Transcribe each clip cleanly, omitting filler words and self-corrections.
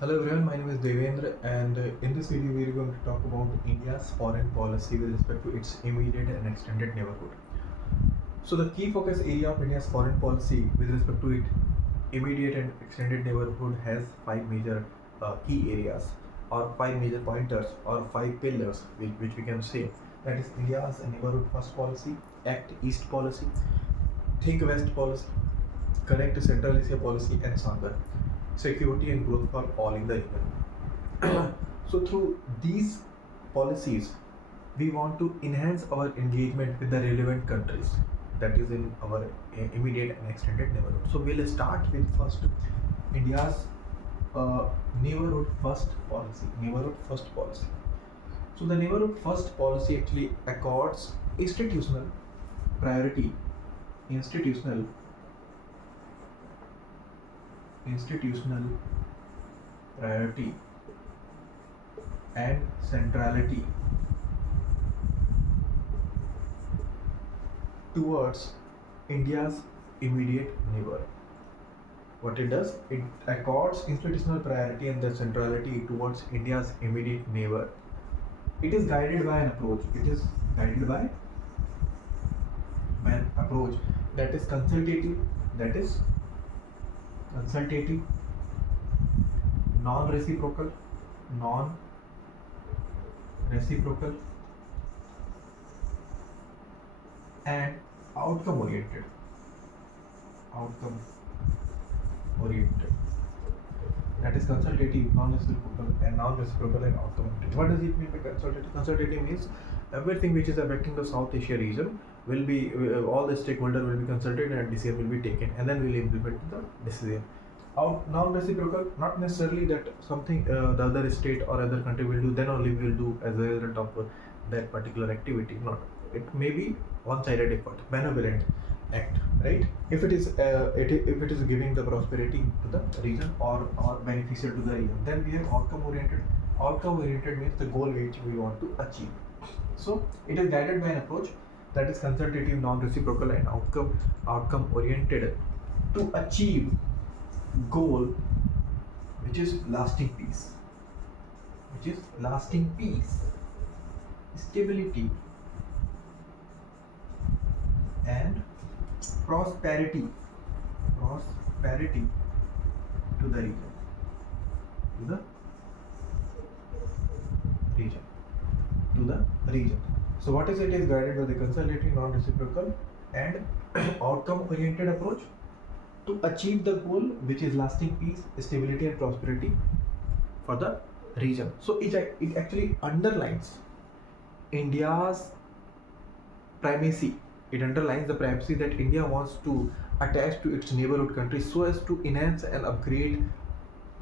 Hello everyone, my name is Devendra, and in this video we are going to talk about India's foreign policy with respect to its immediate and extended neighborhood. So the key focus area of India's foreign policy with respect to its immediate and extended neighborhood has five major key areas, or five major pointers, or five pillars, which we can say. That is India's neighborhood first policy, Act East policy, Think West policy, Connect Central Asia policy, and Sangha, security and growth for all in the region. So through these policies, we want to enhance our engagement with the relevant countries, that is in our immediate and extended neighborhood. So we'll start with first India's neighborhood first policy. Neighborhood first policy. So the neighborhood first policy actually accords institutional priority, institutional priority and centrality towards India's immediate neighbor. What it does, it accords institutional priority and the centrality towards India's immediate neighbor. It is guided by an approach. It is guided by an approach that is consultative, non-reciprocal, and outcome oriented. That is consultative, non-reciprocal, and outcome oriented. What does it mean by consultative? Consultative means everything which is affecting the South Asia region will be all the stakeholders will be consulted and a decision will be taken, and then we'll implement the decision. Non-reciprocal, not necessarily that something the other state or other country will do, then only we will do as a result of that particular activity. Not, it may be one-sided effort, benevolent act, right? If it is if it is giving the prosperity to the region or beneficial to the region, then we have outcome oriented. Outcome oriented means the goal which we want to achieve. So it is guided by an approach that is consultative, non-reciprocal, and outcome oriented to achieve goal which is lasting peace, stability, and prosperity to the region. So what is it? Is guided by the consultative, non-reciprocal, and outcome oriented approach to achieve the goal which is lasting peace, stability, and prosperity for the region. So it actually underlines India's primacy. It underlines the primacy that India wants to attach to its neighborhood countries so as to enhance and upgrade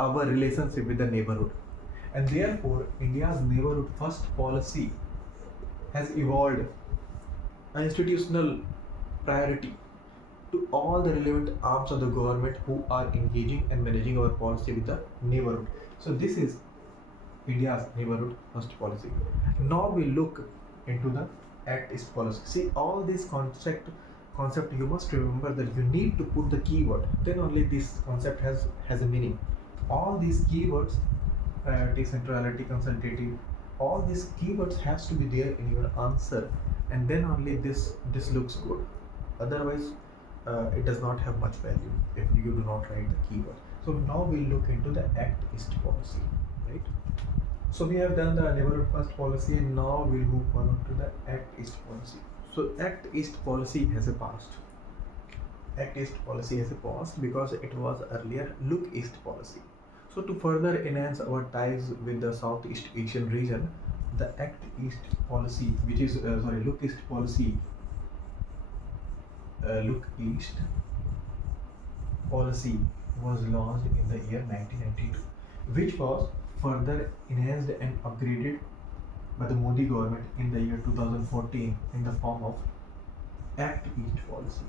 our relationship with the neighborhood. And therefore, India's neighborhood first policy has evolved an institutional priority to all the relevant arms of the government who are engaging and managing our policy with the neighborhood. So this is India's neighborhood first policy. Now we look into the Act East policy. See, all this concept you must remember that you need to put the keyword, then only this concept has a meaning. All these keywords, priority, centrality, consultative, all these keywords has to be there in your answer, and then only this looks good. Otherwise it does not have much value if you do not write the keyword. So now we'll look into the Act East policy, right? So we have done the neighborhood first policy, and now we'll move forward to the Act East policy. So Act East policy has a past. Act East policy has a past because it was earlier Look East policy. So to further enhance our ties with the Southeast Asian region, the Act East policy, which is Look East policy, Look East policy was launched in the year 1992, which was further enhanced and upgraded by the Modi government in the year 2014 in the form of Act East policy.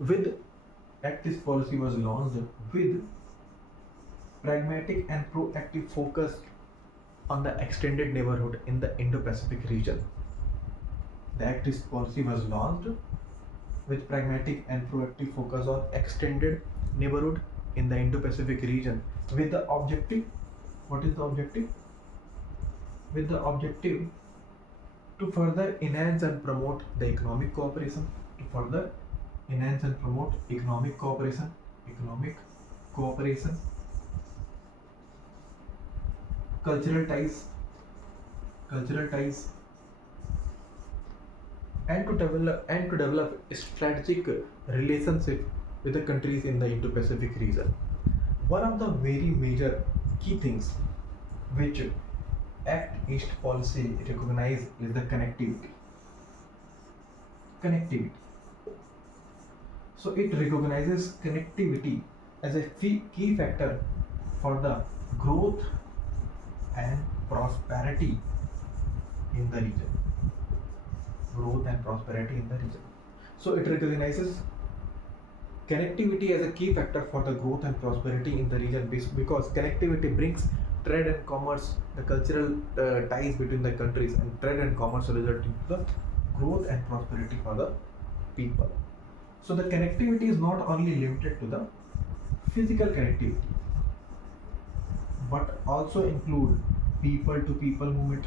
With Act East policy was launched with pragmatic and proactive focus on the extended neighborhood in the Indo-Pacific region. The Act East policy was launched with pragmatic and proactive focus on extended neighborhood in the Indo-Pacific region with the objective. What is the objective? With the objective to further enhance and promote the economic cooperation. To further enhance and promote economic cooperation. Economic cooperation. Cultural ties. Cultural ties. And to develop a strategic relationship with the countries in the Indo-Pacific region. One of the very major key things which Act East policy recognize is the connectivity. Connectivity. So it recognizes connectivity as a key factor for the growth and prosperity in the region. Growth and prosperity in the region. So it recognizes connectivity as a key factor for the growth and prosperity in the region because connectivity brings trade and commerce, the cultural ties between the countries, and trade and commerce result in the growth and prosperity for the people. So the connectivity is not only limited to the physical connectivity, but also include people to people movement,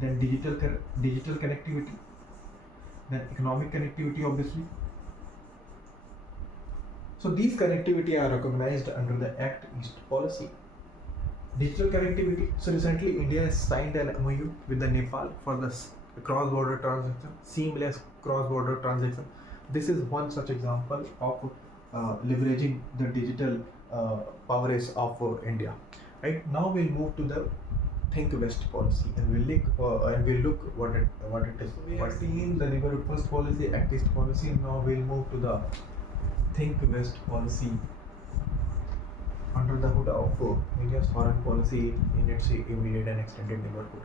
then digital connectivity, then economic connectivity, obviously. So these connectivity are recognized under the Act East policy. Digital connectivity. So recently India has signed an MOU with the Nepal for the cross-border transaction, seamless cross-border transaction. This is one such example of leveraging the digital powers of India. Right now we'll move to the Think West policy, and we'll look what it is. We have seen the Neighborhood First policy, Act East policy, and now we'll move to the Think West policy under the hood of India's foreign policy in its immediate and extended neighborhood.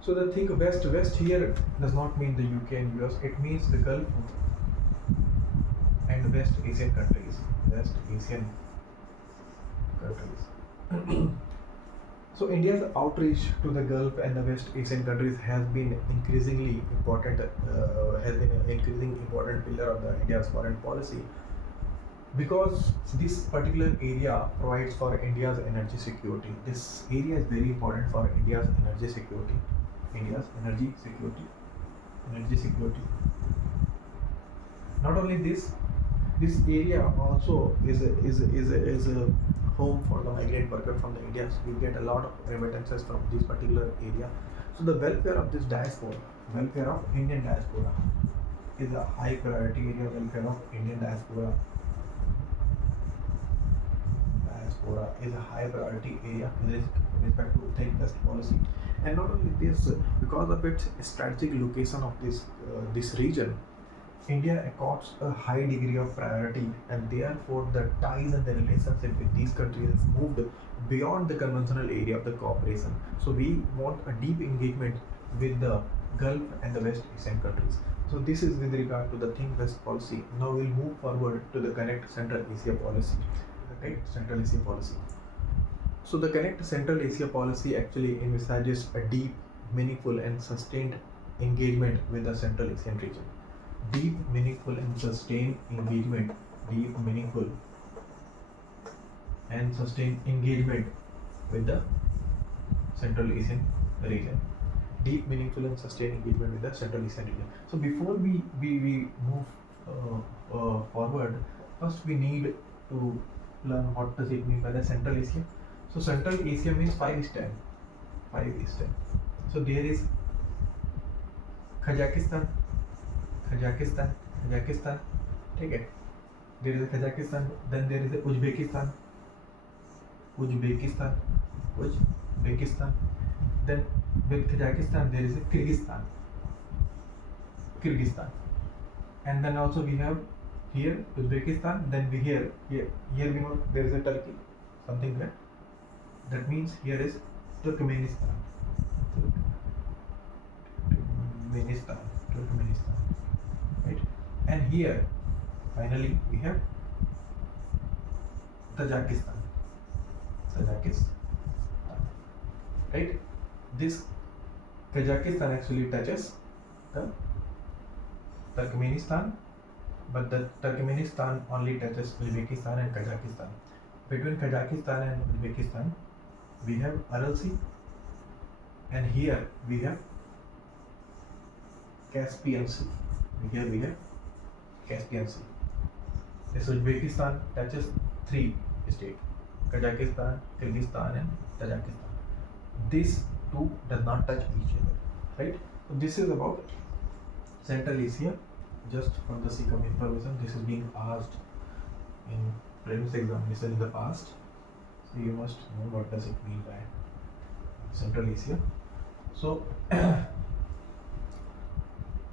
So the Think West here does not mean the UK and US, it means the Gulf and West Asian countries. So India's outreach to the Gulf and the West Asian countries has been increasingly important. Has been an increasing important pillar of the India's foreign policy, because this particular area provides for India's energy security. This area is very important for India's energy security. Not only this area also is a home for the migrant worker from the India. So we get a lot of remittances from this particular area. So the welfare of this diaspora, welfare of Indian diaspora, is a high priority area. Welfare of Indian diaspora is a high priority area with respect to Think West policy. And not only this, because of its strategic location of this region, India accords a high degree of priority, and therefore the ties and the relationship with these countries has moved beyond the conventional area of the cooperation. So we want a deep engagement with the Gulf and the West Asian countries. So this is with regard to the Think West policy. Now we'll move forward to the Connect Central Asia policy. So the Connect Central Asia policy actually envisages a deep, meaningful and sustained engagement with the Central Asian region. Deep, meaningful and sustained engagement with the Central Asian region. Deep, meaningful and sustained engagement with the Central Asian region. So before we move forward, first we need to learn what does it mean by the Central Asia. So Central Asia means 5 Eastern. So there is Kazakhstan, okay. There is a Kazakhstan, then there is a Uzbekistan, then with Kazakhstan there is a Kyrgyzstan, and then also we have here Uzbekistan, then we here we know there is a Turkey, something like that means here is Turkmenistan, right? And here finally we have Tajikistan, right? This Kazakhstan actually touches the Turkmenistan, but the Turkmenistan only touches Uzbekistan and Kazakhstan. Between Kazakhstan and Uzbekistan, we have Aral Sea, and here we have Caspian Sea. Here we have Caspian Sea. This Uzbekistan touches three states: Kazakhstan, Kyrgyzstan, and Tajikistan. These two does not touch each other, right? So this is about Central Asia. Just for the sake of information, this is being asked in prelims examination in the past, so you must know what does it mean by Central Asia. So,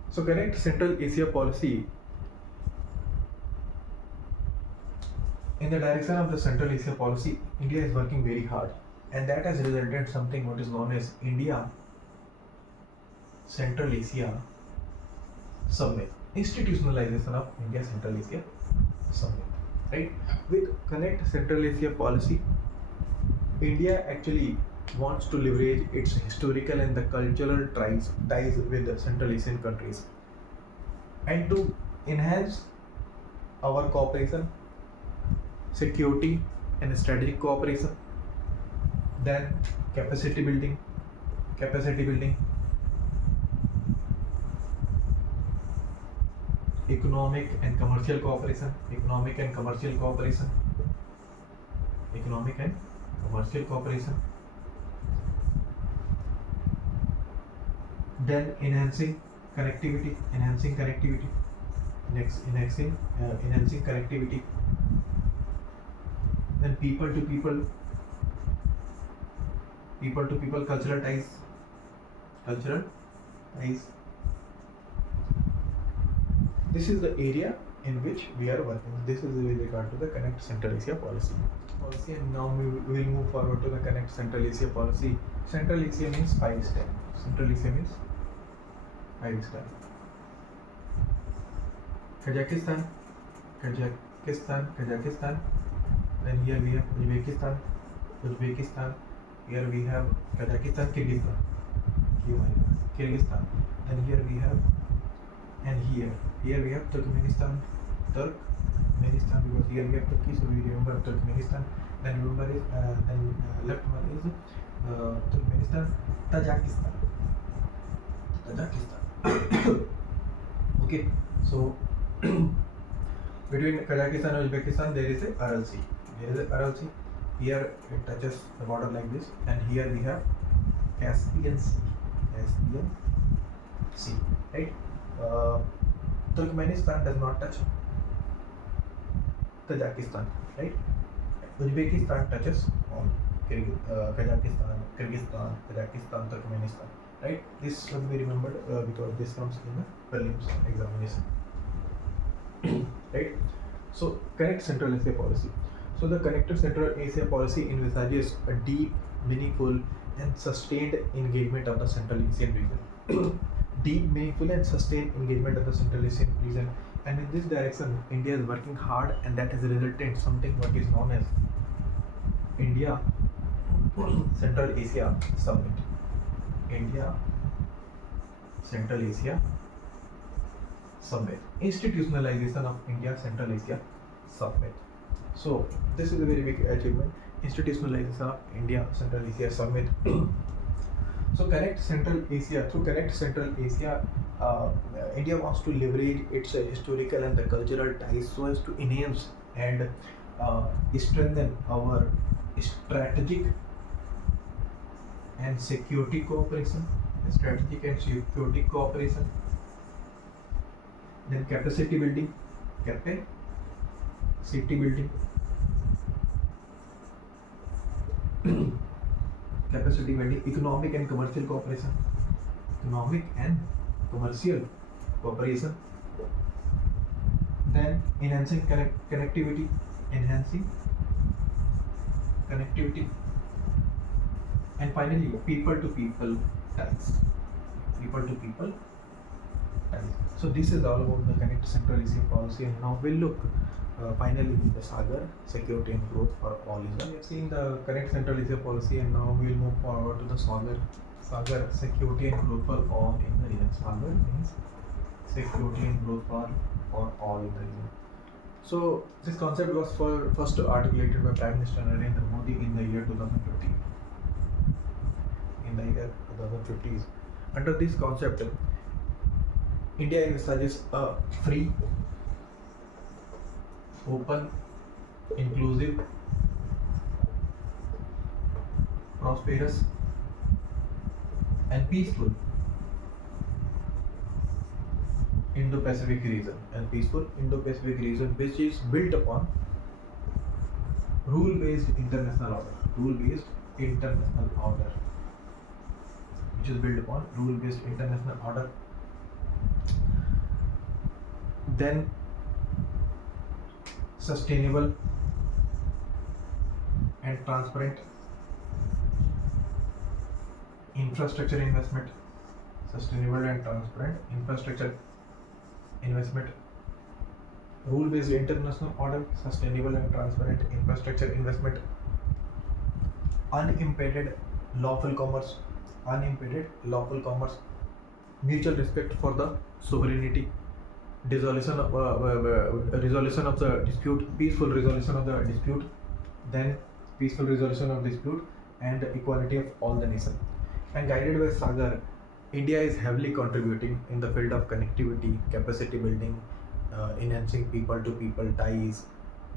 so correct Central Asia policy. In the direction of the Central Asia policy, India is working very hard, and that has resulted in something what is known as India Central Asia Summit, institutionalization of India Central Asia Summit, right? With Connect Central Asia policy, India actually wants to leverage its historical and the cultural ties with the Central Asian countries, and to enhance our cooperation, security, and strategic cooperation. Then capacity building, economic and commercial cooperation, then enhancing connectivity, enhancing connectivity, then people to people cultural ties. This is the area in which we are working. This is with regard to the Connect Central Asia policy. And now we will move forward to the Connect Central Asia policy. Central Asia means 5 steps. Kazakhstan. Then here we have Uzbekistan. Here we have Kazakhstan, Kyrgyzstan. Then here we have, and here we have Turkmenistan, because here we have Turkey, so we remember Turkmenistan. Then remember is left one is Turkmenistan, Tajikistan. Okay, so between Kazakhstan and Uzbekistan there is a Aral Sea. Here it touches the border like this, and here we have Caspian Sea, right? Turkmenistan does not touch Tajikistan, right? Uzbekistan touches all Kazakhstan, Kyrgyzstan, Tajikistan, Turkmenistan, right? This should be remembered because this comes in the prelims examination, right? So, Connect Central Asia policy. So, the Connected Central Asia policy envisages a deep, meaningful, and sustained engagement of the Central Asian region. Deep, meaningful, and sustained engagement of the Central Asian region. And in this direction, India is working hard, and that has resulted in something what is known as India Central Asia Summit. Institutionalization of India Central Asia Summit. So this is a very big achievement. Institutionalization of India Central Asia Summit. So Connect Central Asia. Through Connect Central Asia, India wants to leverage its historical and the cultural ties so as to enhance and strengthen our strategic and security cooperation. Then capacity building. Capacity building, economic and commercial cooperation. Then enhancing connectivity. And finally, people to people ties. So this is all about the Connect Central Asia policy, and now we'll look finally, the Sagar, security and growth for all is well. We have seen the current Central Asia policy, and now we will move forward to the Sagar, security and growth for all in the region. Sagar means security and growth for all in the region. So this concept was first articulated by Prime Minister Narendra Modi in the year 2015. In the year 2050s, under this concept, India envisages a free, open, inclusive, prosperous, and peaceful Indo-Pacific region, which is built upon rule-based international order, which is built upon rule-based international order. Then sustainable and transparent infrastructure investment, rule-based international order, sustainable and transparent infrastructure investment, unimpeded lawful commerce, mutual respect for the sovereignty, resolution of the dispute, peaceful resolution of the dispute, then peaceful resolution of dispute, and equality of all the nation. And guided by Sagar, India is heavily contributing in the field of connectivity, capacity building, enhancing people-to-people ties,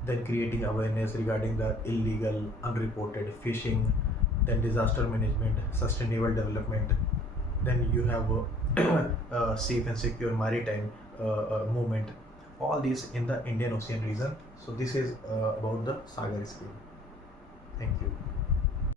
then creating awareness regarding the illegal, unreported fishing, then disaster management, sustainable development. Then you have safe and secure maritime movement. All these in the Indian Ocean region. So this is about the Sagar scheme. Thank you.